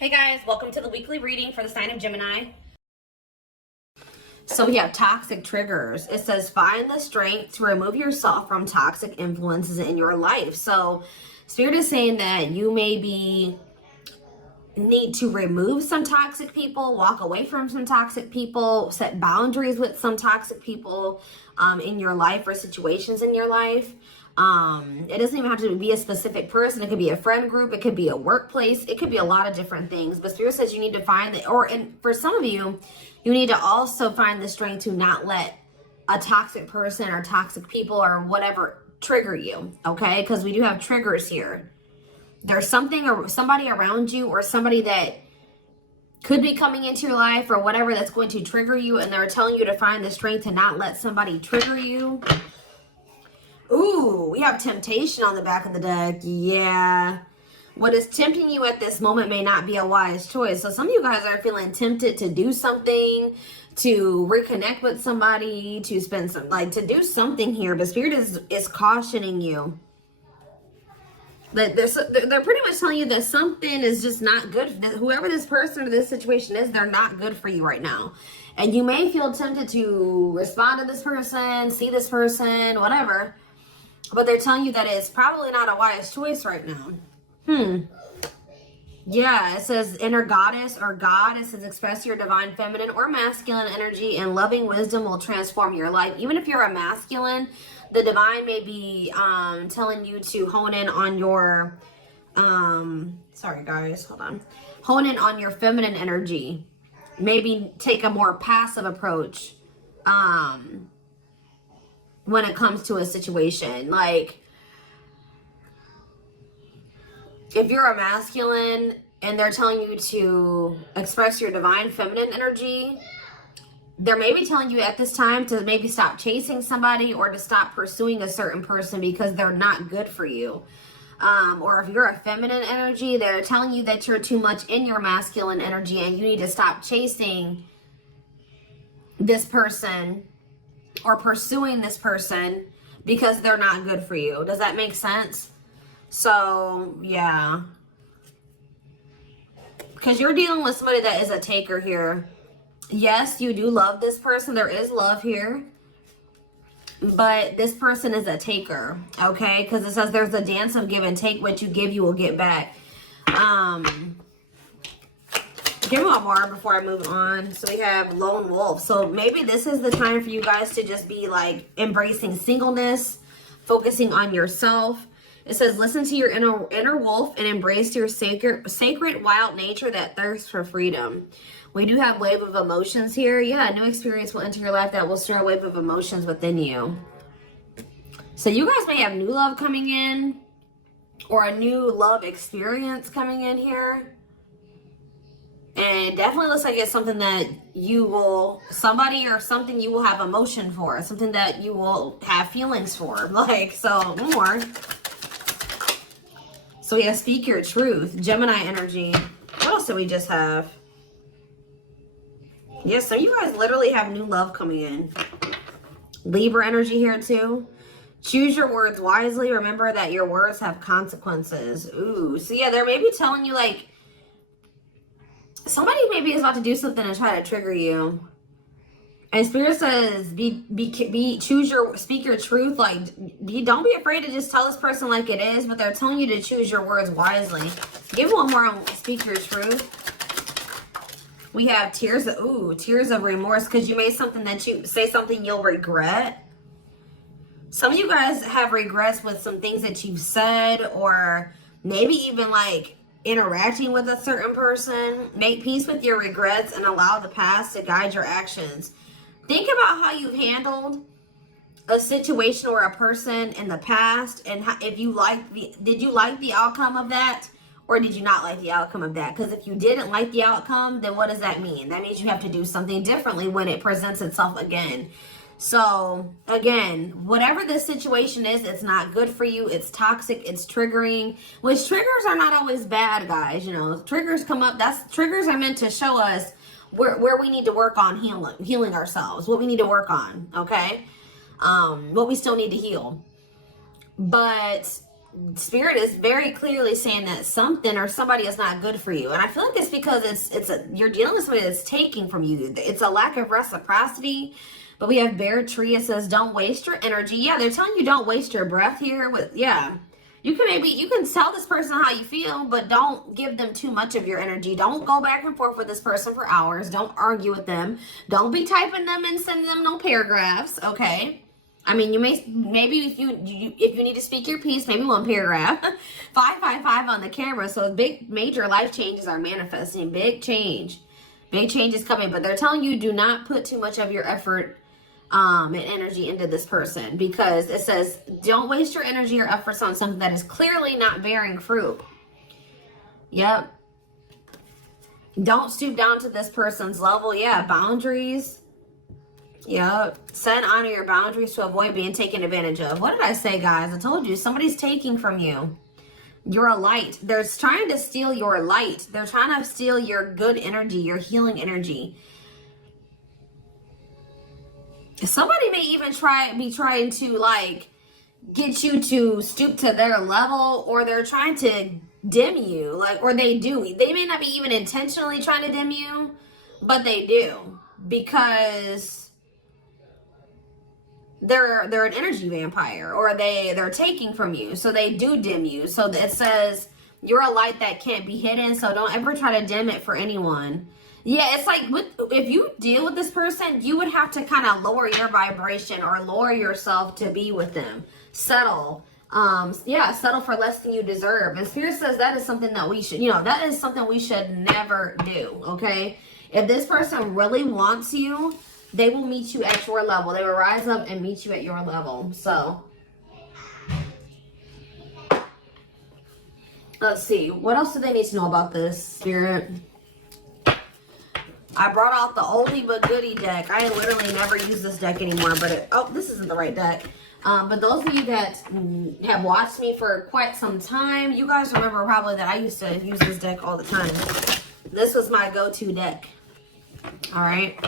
Hey guys, welcome to the weekly reading for the sign of Gemini. So we have toxic triggers. It says find the strength to remove yourself from toxic influences in your life. So Spirit is saying that you maybe need to remove some toxic people, walk away from some toxic people, set boundaries with some toxic people in your life or situations in your life. It doesn't even have to be a specific person. It could be a friend group. It could be a workplace. It could be a lot of different things. But Spirit says you need to find that, and for some of you, you need to also find the strength to not let a toxic person or toxic people or whatever trigger you. Okay, because we do have triggers here. There's something or somebody around you or somebody that could be coming into your life or whatever that's going to trigger you, and they're telling you to find the strength to not let somebody trigger you. Ooh, we have temptation on the back of the deck. Yeah. What is tempting you at this moment may not be a wise choice. So some of you guys are feeling tempted to do something, to reconnect with somebody, to spend some, to do something here. But Spirit is cautioning you. That they're pretty much telling you that something is just not good. Whoever this person or this situation is, they're not good for you right now. And you may feel tempted to respond to this person, see this person, whatever. But they're telling you that it's probably not a wise choice right now. Yeah, it says inner goddess or God. It says express your divine feminine or masculine energy, and loving wisdom will transform your life. Even if you're a masculine, the divine may be telling you to hone in on your, sorry guys, hold on. Hone in on your feminine energy. Maybe take a more passive approach when it comes to a situation. Like, if you're a masculine and they're telling you to express your divine feminine energy, they're maybe telling you at this time to maybe stop chasing somebody or to stop pursuing a certain person because they're not good for you. Or if you're a feminine energy, they're telling you that you're too much in your masculine energy and you need to stop chasing this person or pursuing this person because they're not good for you. Does that make sense? So, yeah. Because you're dealing with somebody that is a taker here. Yes, you do love this person. There is love here. But this person is a taker, okay? Because it says there's a dance of give and take. What you give, you will get back. Give one more before I move on. So we have lone wolf. So maybe this is the time for you guys to just be like embracing singleness, focusing on yourself. It says listen to your inner wolf and embrace your sacred wild nature that thirsts for freedom. We do have wave of emotions here. Yeah, a new experience will enter your life that will stir a wave of emotions within you. So you guys may have new love coming in or a new love experience coming in here. And it definitely looks like it's something that you will, somebody or something you will have emotion for. Something that you will have feelings for. Like, so, more. So we have speak your truth. Gemini energy. What else do we just have? Yes, so you guys literally have new love coming in. Libra energy here too. Choose your words wisely. Remember that your words have consequences. Ooh, so yeah, they're maybe telling you like, somebody maybe is about to do something and try to trigger you. And Spirit says, speak your truth. Like, don't be afraid to just tell this person like it is, but they're telling you to choose your words wisely. Give one more on speak your truth. We have tears of remorse because you made something that you say something you'll regret. Some of you guys have regrets with some things that you've said, or maybe even like interacting with a certain person. Make peace with your regrets and allow the past to guide your actions. Think about how you've handled a situation or a person in the past, and how, if you did you like the outcome of that, or did you not like the outcome of that? Because if you didn't like the outcome, then what does that mean? That means you have to do something differently when it presents itself again. So again, whatever this situation is, it's not good for you. It's toxic. It's triggering. Which triggers are not always bad, guys. You know, triggers come up. Triggers are meant to show us where we need to work on healing ourselves. What we need to work on. Okay, what we still need to heal. But Spirit is very clearly saying that something or somebody is not good for you. And I feel like it's because you're dealing with somebody that's taking from you. It's a lack of reciprocity. But we have Bear Tree. It says, don't waste your energy. Yeah, they're telling you don't waste your breath here. Yeah. You can tell this person how you feel, but don't give them too much of your energy. Don't go back and forth with this person for hours. Don't argue with them. Don't be typing them and sending them no paragraphs, okay? I mean, maybe if you need to speak your piece, maybe one paragraph. 555 on the camera. So major life changes are manifesting. Big change is coming. But they're telling you do not put too much of your effort and energy into this person, because it says don't waste your energy or efforts on something that is clearly not bearing fruit. Yep. Don't stoop down to this person's level. Yeah, boundaries. Yep. Set and honor your boundaries to avoid being taken advantage of. What did I say, guys? I told you, somebody's taking from you. You're a light. They're trying to steal your light. They're trying to steal your good energy, your healing energy. Somebody may even be trying to like get you to stoop to their level, or they're trying to dim you, like, or they do. They may not be even intentionally trying to dim you, but they do, because they're an energy vampire, or they're taking from you, so they do dim you. So it says you're a light that can't be hidden, so don't ever try to dim it for anyone. Yeah, it's like if you deal with this person, you would have to kind of lower your vibration or lower yourself to be with them. Settle. Settle for less than you deserve. And Spirit says that is something that we should, that is something we should never do, okay? If this person really wants you, they will meet you at your level. They will rise up and meet you at your level. So, let's see. What else do they need to know about this, Spirit? I brought out the oldie but goodie deck. I literally never use this deck anymore, but this isn't the right deck. But those of you that have watched me for quite some time, you guys remember probably that I used to use this deck all the time. This was my go-to deck. All right.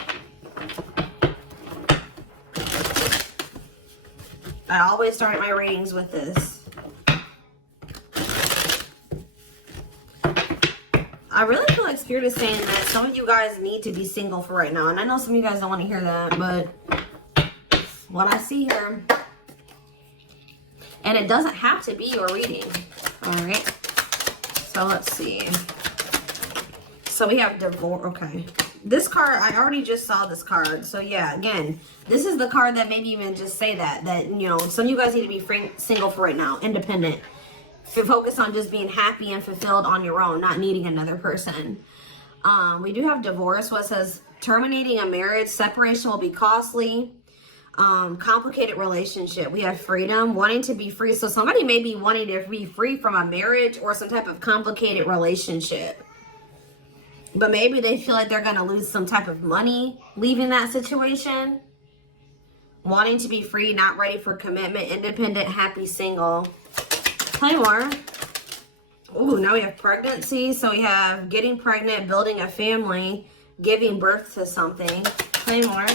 I always start my readings with this. I really feel like Spirit is saying that some of you guys need to be single for right now. And I know some of you guys don't want to hear that, but what I see here. And it doesn't have to be your reading. All right. So let's see. So we have divorce. Okay. This card, I already just saw this card. So yeah, again, this is the card that maybe even just say that some of you guys need to be single for right now, independent. Focus on just being happy and fulfilled on your own, not needing another person. We do have divorce. What says terminating a marriage, separation will be costly. Complicated relationship. We have freedom, wanting to be free. So somebody may be wanting to be free from a marriage or some type of complicated relationship. But maybe they feel like they're going to lose some type of money leaving that situation. Wanting to be free, not ready for commitment, independent, happy, single. Play more. Ooh, now we have pregnancy. So we have getting pregnant, building a family, giving birth to something. Play more.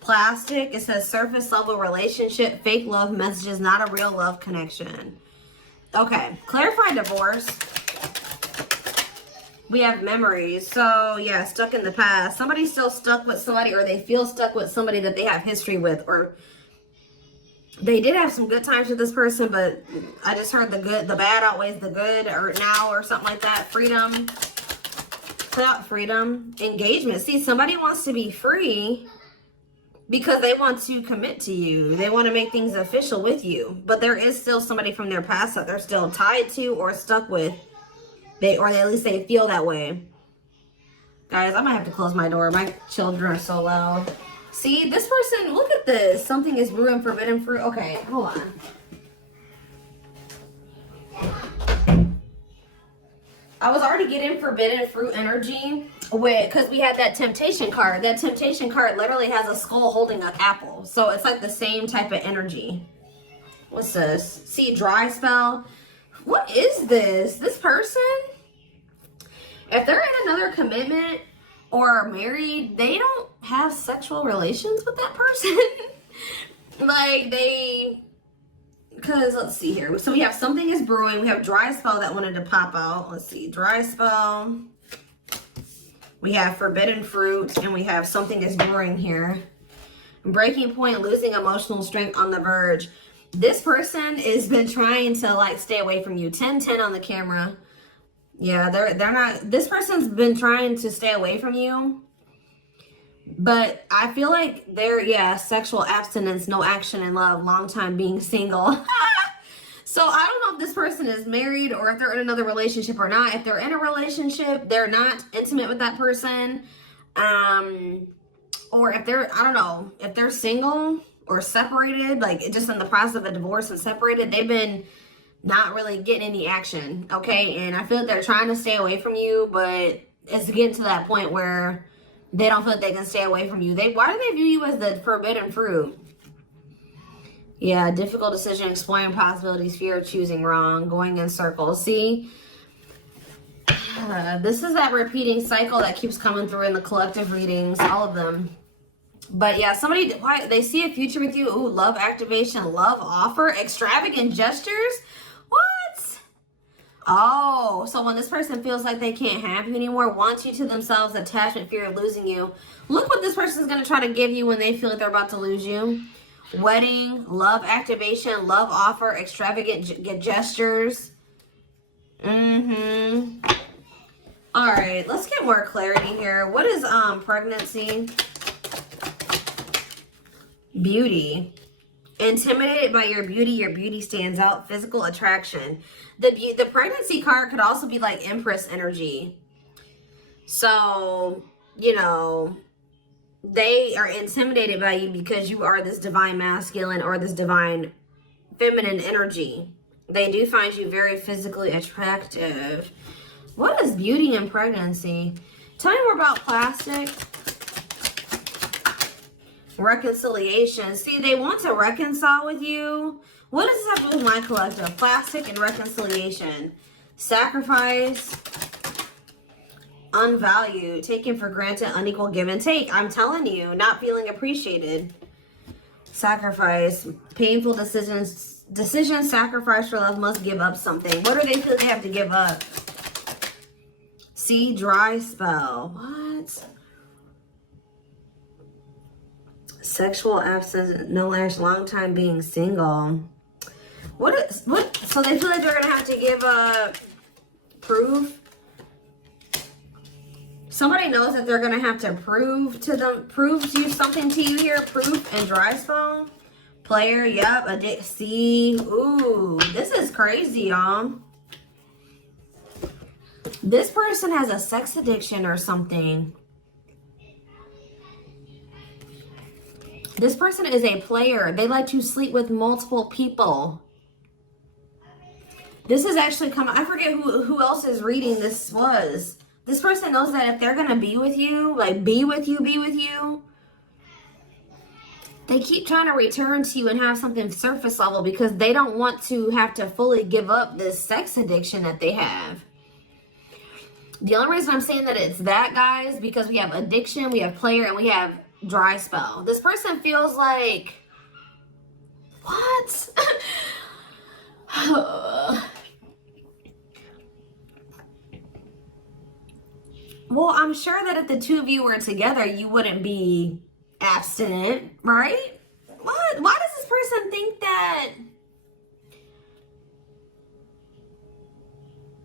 Plastic. It says surface level relationship, fake love messages, not a real love connection. Okay. Clarify divorce. We have memories. So yeah, stuck in the past. Somebody's still stuck with somebody, or they feel stuck with somebody that they have history with, or they did have some good times with this person, but I just heard the bad outweighs the good, or now, or something like that. Freedom. Freedom. Engagement. See, somebody wants to be free because they want to commit to you. They want to make things official with you. But there is still somebody from their past that they're still tied to or stuck with. Or at least they feel that way. Guys, I might have to close my door. My children are so loud. See, this person, look at this. Something is brewing forbidden fruit. Okay, hold on. I was already getting forbidden fruit energy because we had that temptation card. That temptation card literally has a skull holding an apple. So it's like the same type of energy. What's this? See, dry spell. What is this? This person, if they're in another commitment or married, they don't have sexual relations with that person. Like, they because let's see here. So we have something is brewing. We have dry spell that wanted to pop out. Let's see, dry spell. We have forbidden fruit, and we have something is brewing here. Breaking point, losing emotional strength, on the verge. This person has been trying to like stay away from you. 10-10 on the camera. Yeah, they're not. This person's been trying to stay away from you. But I feel like they're, sexual abstinence, no action in love, long time being single. So I don't know if this person is married or if they're in another relationship or not. If they're in a relationship, they're not intimate with that person. Or if they're, I don't know, if they're single or separated, like just in the process of a divorce and separated, they've been not really getting any action, okay? And I feel like they're trying to stay away from you, but it's getting to that point where they don't feel like they can stay away from you. Why do they view you as the forbidden fruit? Yeah, difficult decision, exploring possibilities, fear of choosing wrong, going in circles. See, this is that repeating cycle that keeps coming through in the collective readings, all of them. But yeah, they see a future with you. Ooh, love activation, love offer, extravagant gestures. What? Oh, so when this person feels like they can't have you anymore, wants you to themselves, attachment, fear of losing you. Look what this person's going to try to give you when they feel like they're about to lose you. Wedding, love activation, love offer, extravagant gestures. All right, let's get more clarity here. What is pregnancy? Beauty. Intimidated by your beauty stands out. Physical attraction. The pregnancy card could also be like Empress energy. So, you know, they are intimidated by you because you are this divine masculine or this divine feminine energy. They do find you very physically attractive. What is beauty and pregnancy? Tell me more about plastic. Reconciliation. See, they want to reconcile with you. What does this have to do with my collective? Plastic and reconciliation. Sacrifice. Unvalued. Taken for granted. Unequal give and take. I'm telling you, not feeling appreciated. Sacrifice. Painful decisions. Sacrifice for love. Must give up something. What do they feel they have to give up? See, dry spell. What? Sexual absence, no action, long time being single. What? So they feel like they're gonna have to give proof. Somebody knows that they're gonna have to prove you something to you here. Proof and dry spell. Player, yep. See, ooh, this is crazy, y'all. This person has a sex addiction or something. This person is a player. They like to sleep with multiple people. This is actually coming. I forget who else is reading this was. This person knows that if they're going to be with you, like be with you, they keep trying to return to you and have something surface level because they don't want to have to fully give up this sex addiction that they have. The only reason I'm saying that it's that, guys, because we have addiction, we have player, and we have dry spell. This person feels like, what? Well, I'm sure that if the two of you were together, you wouldn't be abstinent, right? What? Why does this person think that?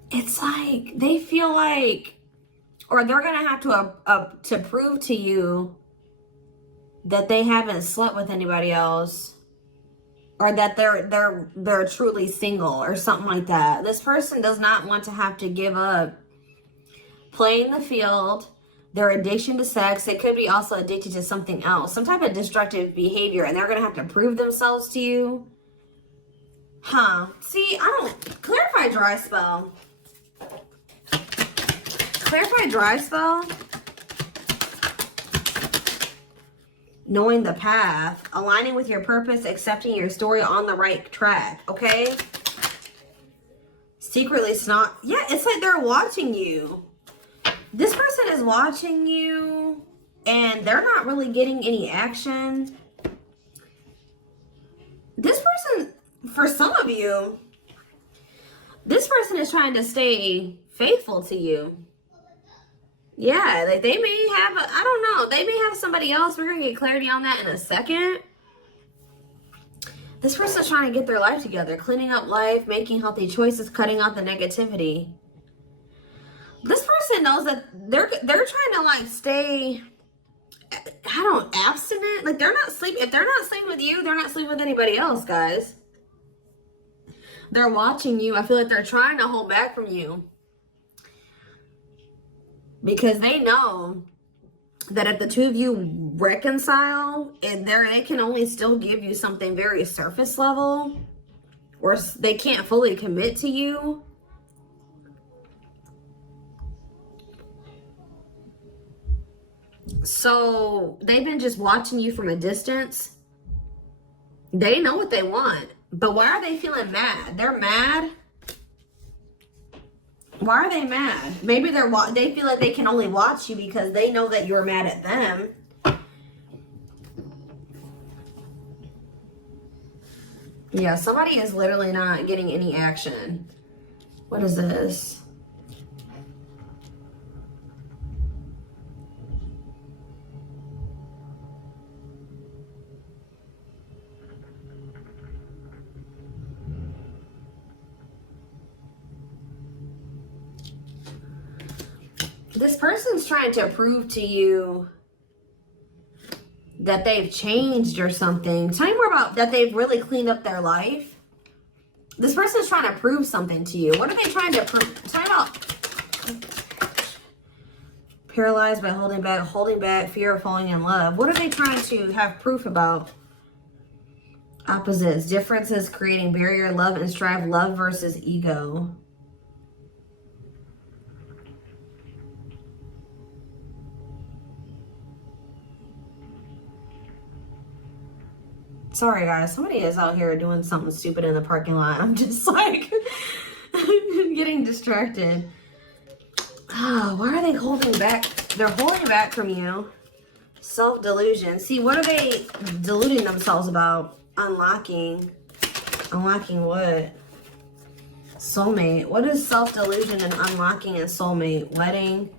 It's like they feel like, or they're gonna have to prove to you that they haven't slept with anybody else, or that they're truly single or something like that. This person does not want to have to give up playing the field, their addiction to sex. They could be also addicted to something else, some type of destructive behavior, and they're gonna have to prove themselves to you. See, I don't clarify dry spell. Clarify dry spell. Knowing the path, aligning with your purpose, accepting your story, on the right track, okay? Secretly snot. Yeah, it's like they're watching you. This person is watching you and they're not really getting any action. This person, for some of you, this person is trying to stay faithful to you. Yeah, like they may have, I don't know, they may have somebody else. We're going to get clarity on that in a second. This person's trying to get their life together, cleaning up life, making healthy choices, cutting out the negativity. This person knows that they're trying to like stay, abstinent. Like they're not sleeping. If they're not sleeping with you, they're not sleeping with anybody else, guys. They're watching you. I feel like they're trying to hold back from you. Because they know that if the two of you reconcile, and they can only still give you something very surface level, or they can't fully commit to you. So they've been just watching you from a distance. They know what they want, but why are they feeling mad? They're mad. Why are they mad? Maybe they feel like they can only watch you because they know that you're mad at them. Yeah, somebody is literally not getting any action. What is this? This person's trying to prove to you that they've changed or something. Tell me more about that. They've really cleaned up their life. This person's trying to prove something to you. What are they trying to prove? Tell me about paralyzed by holding back, fear of falling in love. What are they trying to have proof about? Opposites, differences, creating barrier, love and strive, love versus ego. Sorry, guys. Somebody is out here doing something stupid in the parking lot. I'm just like getting distracted. Oh, why are they holding back? They're holding back from you. Self-delusion. See, what are they deluding themselves about? Unlocking. Unlocking what? Soulmate. What is self-delusion and unlocking and soulmate? Wedding.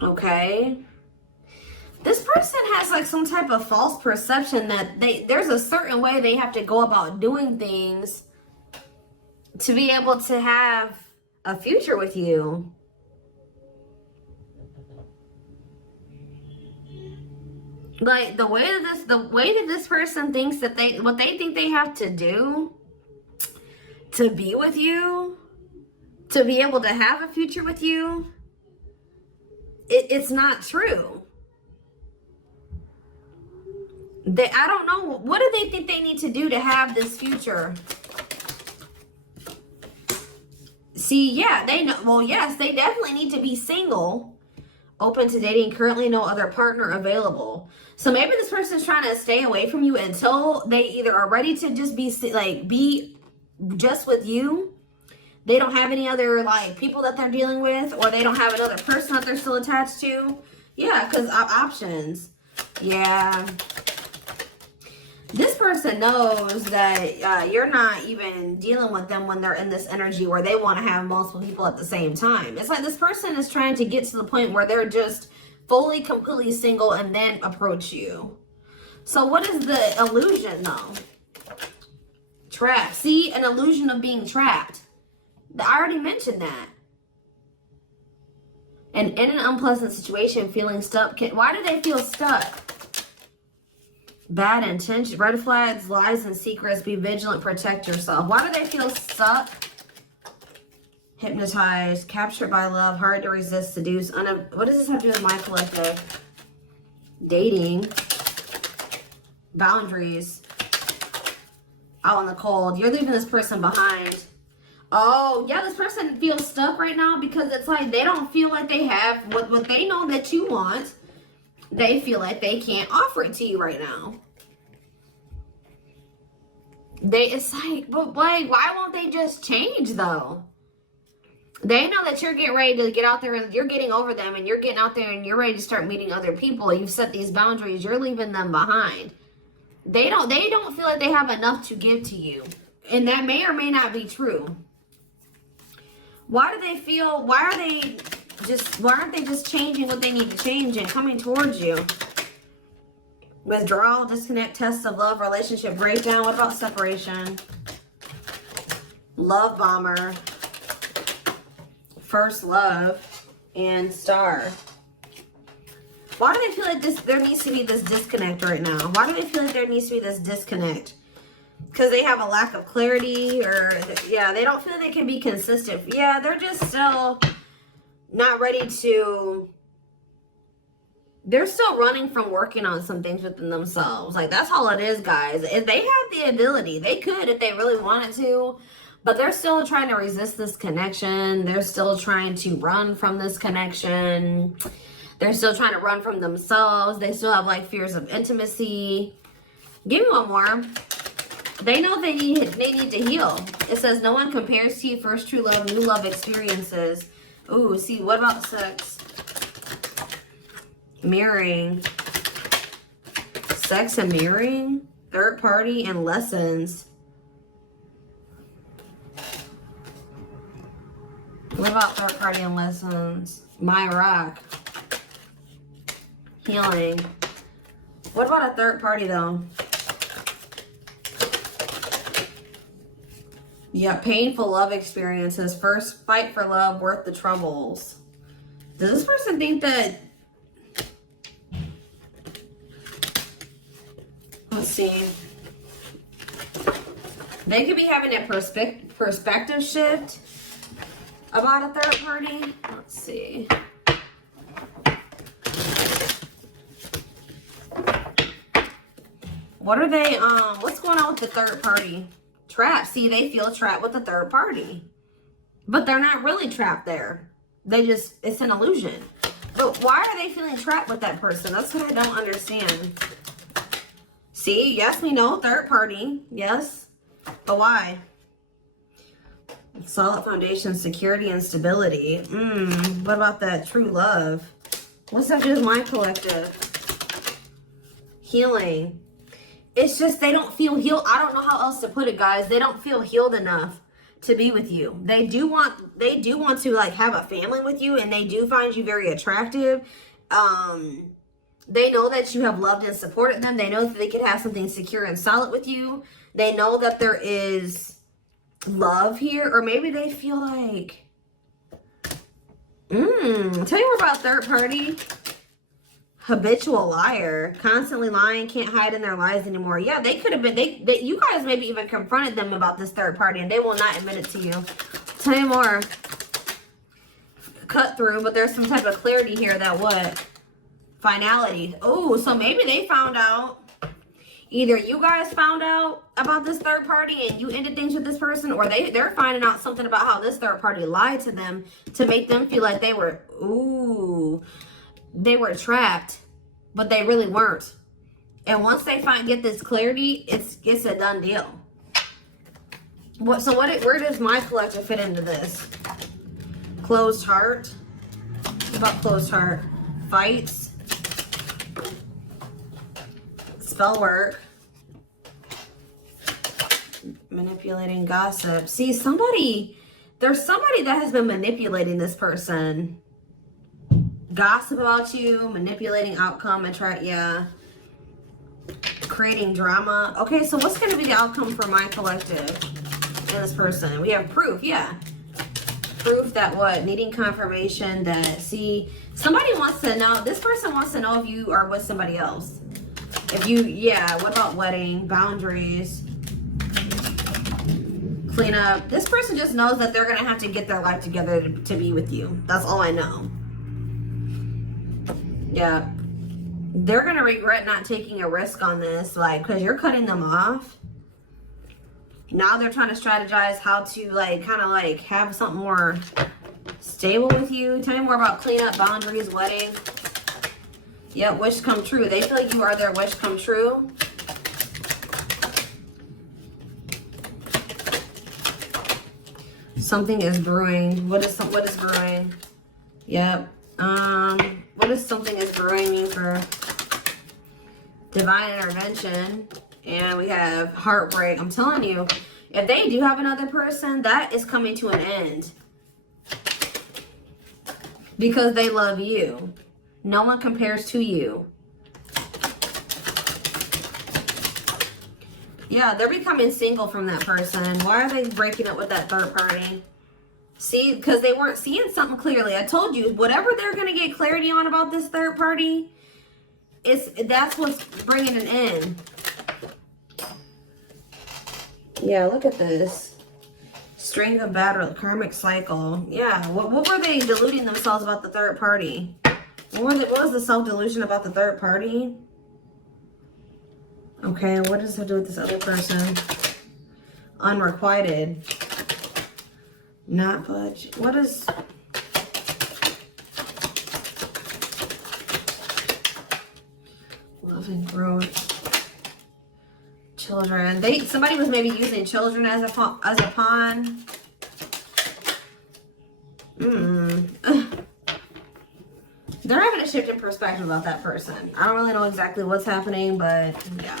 Okay. This person has like some type of false perception that there's a certain way they have to go about doing things to be able to have a future with you. Like the way that this person thinks that what they think they have to do to be with you, to be able to have a future with you, it's not true. I don't know. What do they think they need to do to have this future? See, yeah, they know. Well, yes, they definitely need to be single, open to dating, currently no other partner available. So maybe this person's trying to stay away from you until they either are ready to just be just with you. They don't have any other like people that they're dealing with, or they don't have another person that they're still attached to. Yeah, because options. Yeah. This person knows that you're not even dealing with them when they're in this energy where they want to have multiple people at the same time. It's like this person is trying to get to the point where they're just fully, completely single and then approach you. So what is the illusion though? Trapped. See, an illusion of being trapped. I already mentioned that. And in an unpleasant situation, feeling stuck. Why do they feel stuck? Bad intention, red flags, lies and secrets, be vigilant, protect yourself. Why do they feel stuck? Hypnotized, captured by love, hard to resist, seduce. What does this have to do with my collective? Dating. Boundaries. Out in the cold. You're leaving this person behind. Oh, yeah, this person feels stuck right now because it's like they don't feel like they have what they know that you want. They feel like they can't offer it to you right now. It's like, but like, why won't they just change though? They know that you're getting ready to get out there and you're getting over them and you're getting out there and you're ready to start meeting other people. You've set these boundaries. You're leaving them behind. They don't feel like they have enough to give to you. And that may or may not be true. Why do they feel, why aren't they just changing what they need to change and coming towards you? Withdrawal, disconnect, test of love, relationship breakdown. What about separation? Love bomber, first love, and star. Why do they feel like there needs to be this disconnect right now? Why do they feel like there needs to be this disconnect? Because they have a lack of clarity, or yeah, they don't feel they can be consistent. Yeah, they're just still not ready to, they're still running from working on some things within themselves. Like, that's all it is, guys. If they have the ability, they could if they really wanted to, but they're still trying to resist this connection. They're still trying to run from this connection. They're still trying to run from themselves. They still have like fears of intimacy. Give me one more. They know they need to heal. It says no one compares to you, first true love, new love experiences. Ooh, see, what about sex? Mirroring. Sex and mirroring. Third party and lessons. What about third party and lessons? My rock. Healing. What about a third party though? Yeah, painful love experiences. First fight for love, worth the troubles. Does this person think that... Let's see. They could be having a perspective shift about a third party. Let's see. What are they, what's going on with the third party? Trapped. See, they feel trapped with the third party. But they're not really trapped there. They just, it's an illusion. But why are they feeling trapped with that person? That's what I don't understand. See, yes, we know, third party. Yes. But why? Solid foundation, security, and stability. What about that true love? What's up with my collective? Healing. It's just they don't feel healed. I don't know how else to put it, guys. They don't feel healed enough to be with you. They do want to like have a family with you, and they do find you very attractive. They know that you have loved and supported them. They know that they could have something secure and solid with you. They know that there is love here, or maybe they feel like tell you more about third party. Habitual liar, constantly lying, can't hide in their lies anymore. Yeah, they could have been, you guys maybe even confronted them about this third party, and they will not admit it to you. Tell you more. Cut through, but there's some type of clarity here that what? Finality. Oh, so maybe they found out. Either you guys found out about this third party and you ended things with this person, or they're finding out something about how this third party lied to them to make them feel like they were, they were trapped, but they really weren't. And once they get this clarity, it's a done deal. Where does my collective fit into this? Closed heart. What about closed heart? Fights. Spell work. Manipulating, gossip. See, there's somebody that has been manipulating this person. Gossip about you, manipulating outcome, creating drama. Okay, so what's going to be the outcome for my collective and this person? We have proof, proof that what? Needing confirmation that, see, somebody wants to know, this person wants to know if you are with somebody else. If you, what about wedding, boundaries, clean up. This person just knows that they're going to have to get their life together to be with you. That's all I know. Yeah, they're going to regret not taking a risk on this, like, because you're cutting them off. Now they're trying to strategize how to, like, kind of, like, have something more stable with you. Tell me more about cleanup, boundaries, wedding. Yeah, wish come true. They feel you are their wish come true. Something is brewing. What is brewing? Yep. What does something is brewing mean for divine intervention And we have heartbreak. I'm telling you, if they do have another person, that is coming to an end. Because they love you. No one compares to you. Yeah, they're becoming single from that person. Why are they breaking up with that third party? See, because they weren't seeing something clearly. I told you, whatever they're going to get clarity on about this third party, that's what's bringing an end. Yeah, look at this. String of battle, karmic cycle. Yeah, what were they deluding themselves about the third party? What was the self-delusion about the third party? Okay, what does it have to do with this other person? Unrequited. Not budge. What is... Love and growth. Children. Somebody was maybe using children as a pawn. They're having a shift in perspective about that person. I don't really know exactly what's happening, but yeah.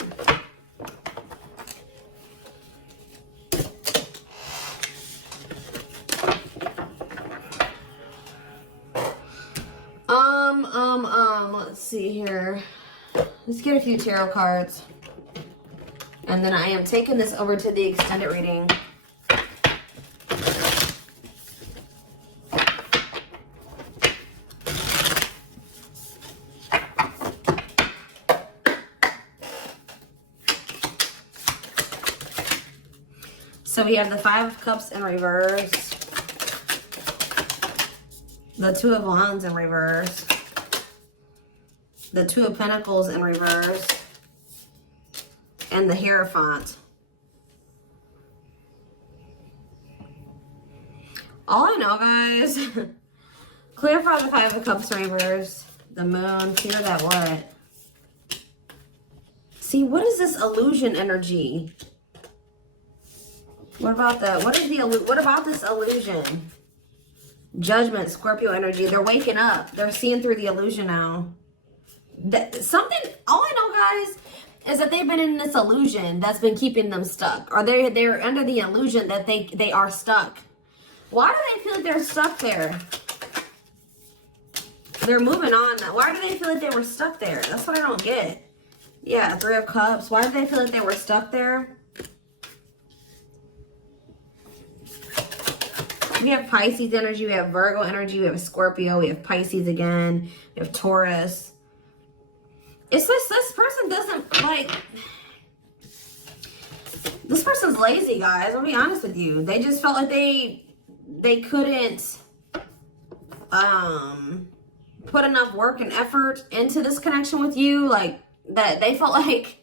Let's see here. Let's get a few tarot cards. And then I am taking this over to the extended reading. So we have the Five of Cups in reverse, the Two of Wands in reverse, the Two of Pentacles in reverse, and the Hierophant. All I know, guys, clarify the Five of Cups in reverse, the Moon, clear that what? See, what is this illusion energy? What about that? What about this illusion? Judgment, Scorpio energy. They're waking up. They're seeing through the illusion now. All I know, guys, is that they've been in this illusion that's been keeping them stuck. Or they're under the illusion that they are stuck. Why do they feel like they're stuck there? They're moving on now. Why do they feel like they were stuck there? That's what I don't get. Yeah, Three of Cups. Why do they feel like they were stuck there? We have Pisces energy, we have Virgo energy, we have Scorpio, we have Pisces again, we have Taurus. It's just this person doesn't like... This person's lazy, guys. I'll be honest with you. They just felt like they couldn't put enough work and effort into this connection with you. Like, that they felt like...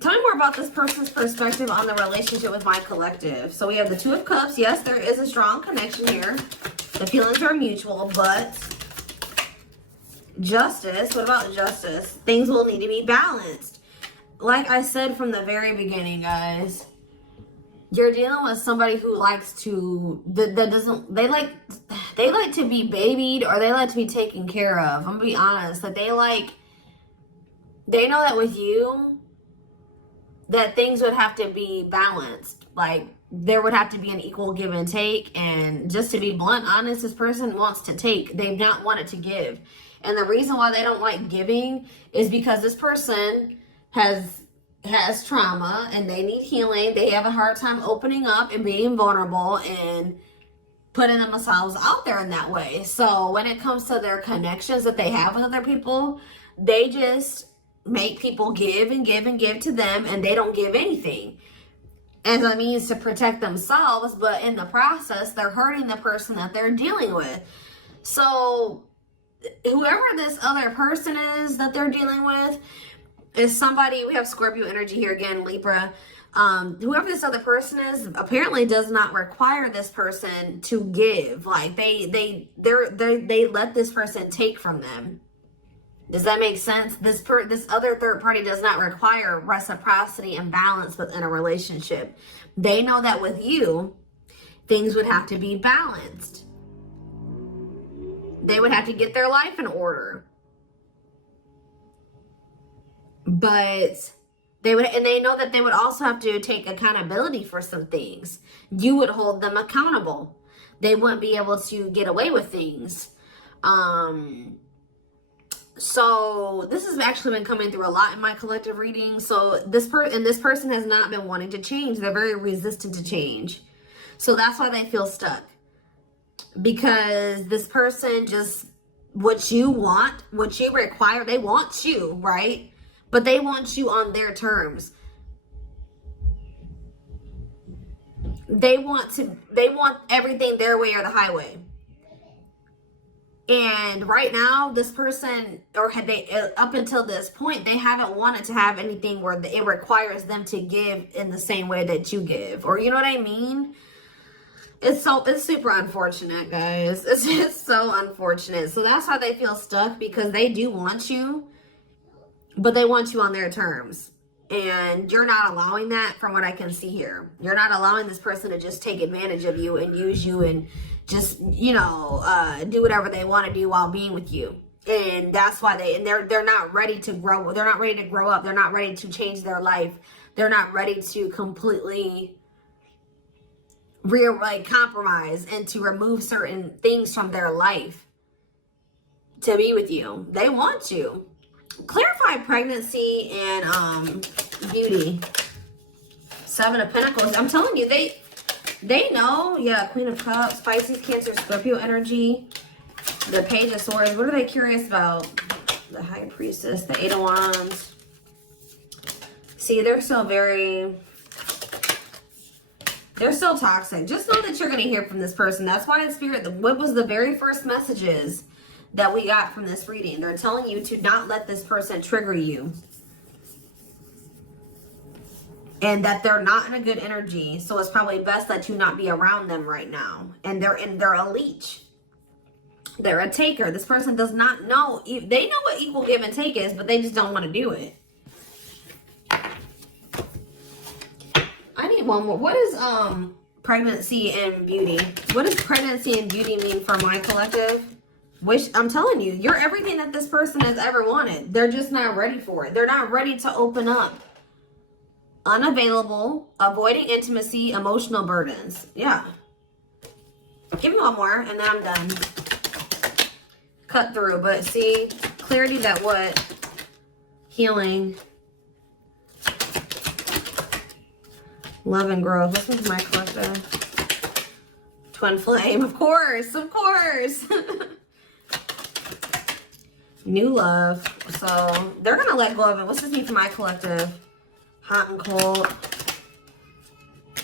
Tell me more about this person's perspective on the relationship with my collective. So we have the Two of Cups. Yes, there is a strong connection here. The feelings are mutual, but Justice. What about Justice? Things will need to be balanced. Like I said from the very beginning, guys, you're dealing with somebody who likes to, they like to be babied, or they like to be taken care of. I'm gonna be honest, that they know that with you, that things would have to be balanced. Like, there would have to be an equal give and take. And just to be blunt, honest, this person wants to take. They've not wanted to give. And the reason why they don't like giving is because this person has trauma and they need healing. They have a hard time opening up and being vulnerable and putting themselves out there in that way. So when it comes to their connections that they have with other people, they just make people give and give and give to them, and they don't give anything as a means to protect themselves, but in the process they're hurting the person that they're dealing with. So whoever this other person is that they're dealing with is somebody, we have Scorpio energy here again, Libra. Whoever this other person is apparently does not require this person to give. Like, they let this person take from them. Does that make sense? This other third party does not require reciprocity and balance within a relationship. They know that with you, things would have to be balanced. They would have to get their life in order. But they would, and they know that they would also have to take accountability for some things. You would hold them accountable. They wouldn't be able to get away with things. So this has actually been coming through a lot in my collective reading. So this person has not been wanting to change. They're very resistant to change. So that's why they feel stuck. Because this person just, what you want, what you require, they want you, right? But they want you on their terms. They want everything their way or the highway. And right now, this person, or had they, up until this point, they haven't wanted to have anything where it requires them to give in the same way that you give. Or you know what I mean? It's super unfortunate, guys. It's just so unfortunate. So that's why they feel stuck, because they do want you, but they want you on their terms. And you're not allowing that, from what I can see here. You're not allowing this person to just take advantage of you and use you and just, you know, do whatever they want to do while being with you. And that's why they're not ready to grow. They're not ready to grow up. They're not ready to change their life. They're not ready to completely compromise and to remove certain things from their life to be with you. They want you. Clarify pregnancy and beauty. 7 of Pentacles. I'm telling you, they know. Yeah, Queen of Cups, Pisces, Cancer, Scorpio energy. The Page of Swords. What are they curious about? The High Priestess, the 8 of Wands. See, they're still toxic. Just know that you're going to hear from this person. That's why in Spirit, what was the very first messages that we got from this reading? They're telling you to not let this person trigger you. And that they're not in a good energy. So it's probably best that you not be around them right now. And they're a leech. They're a taker. This person does not know. They know what equal give and take is, but they just don't want to do it. I need one more. What is pregnancy and beauty? What does pregnancy and beauty mean for my collective? I'm telling you, you're everything that this person has ever wanted. They're just not ready for it. They're not ready to open up. Unavailable, avoiding intimacy, emotional burdens. Yeah. Give me one more and then I'm done. Cut through, but see, clarity that what? Healing. Love and growth. This one's my collective. Twin flame, of course, of course. New love. So they're gonna let go of it. What's this mean for my collective? Hot and cold.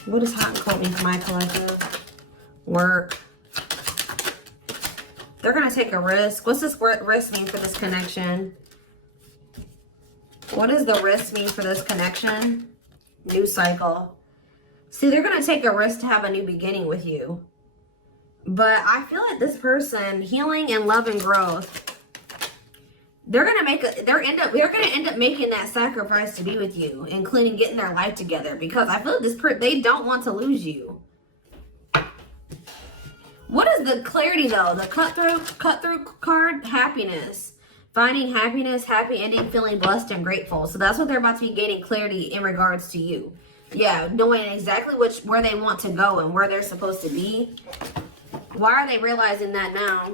What does hot and cold mean for my collective? Work. They're gonna take a risk. What's this risk mean for this connection? What does the risk mean for this connection? New cycle. See, they're going to take a risk to have a new beginning with you. But I feel like this person, healing and love and growth, they're going to end up making that sacrifice to be with you, including getting their life together, because I feel like they don't want to lose you. What is the clarity though? The cut through card, happiness. Finding happiness, happy ending, feeling blessed and grateful. So that's what they're about to be gaining clarity in regards to you. Yeah, knowing exactly where they want to go and where they're supposed to be. Why are they realizing that now?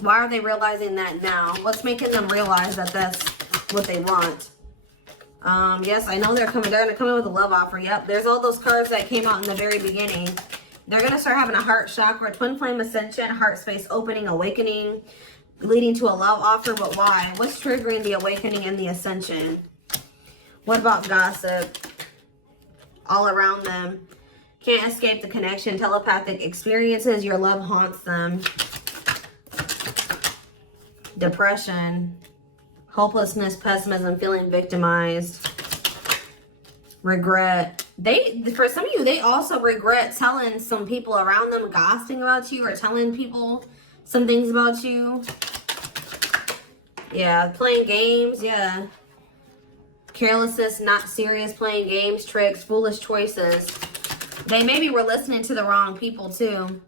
Why are they realizing that now? What's making them realize that that's what they want? Yes, I know they're coming. They're going to come in with a love offer. Yep, there's all those cards that came out in the very beginning. They're going to start having a heart chakra, twin flame ascension, heart space opening, awakening, leading to a love offer. But why? What's triggering the awakening and the ascension? What about gossip? All around them. Can't escape the connection. Telepathic experiences. Your love haunts them. Depression. Hopelessness, pessimism, feeling victimized. Regret. For some of you, they also regret telling some people around them, gossiping about you, or telling people some things about you. Yeah, playing games. Yeah. Carelessness, not serious, playing games, tricks, foolish choices. They maybe were listening to the wrong people too.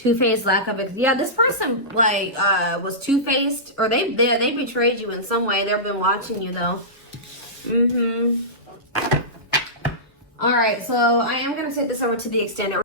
Two-faced, lack of yeah. This person like was two-faced, or they betrayed you in some way. They've been watching you though. All right, so I am gonna take this over to the extended.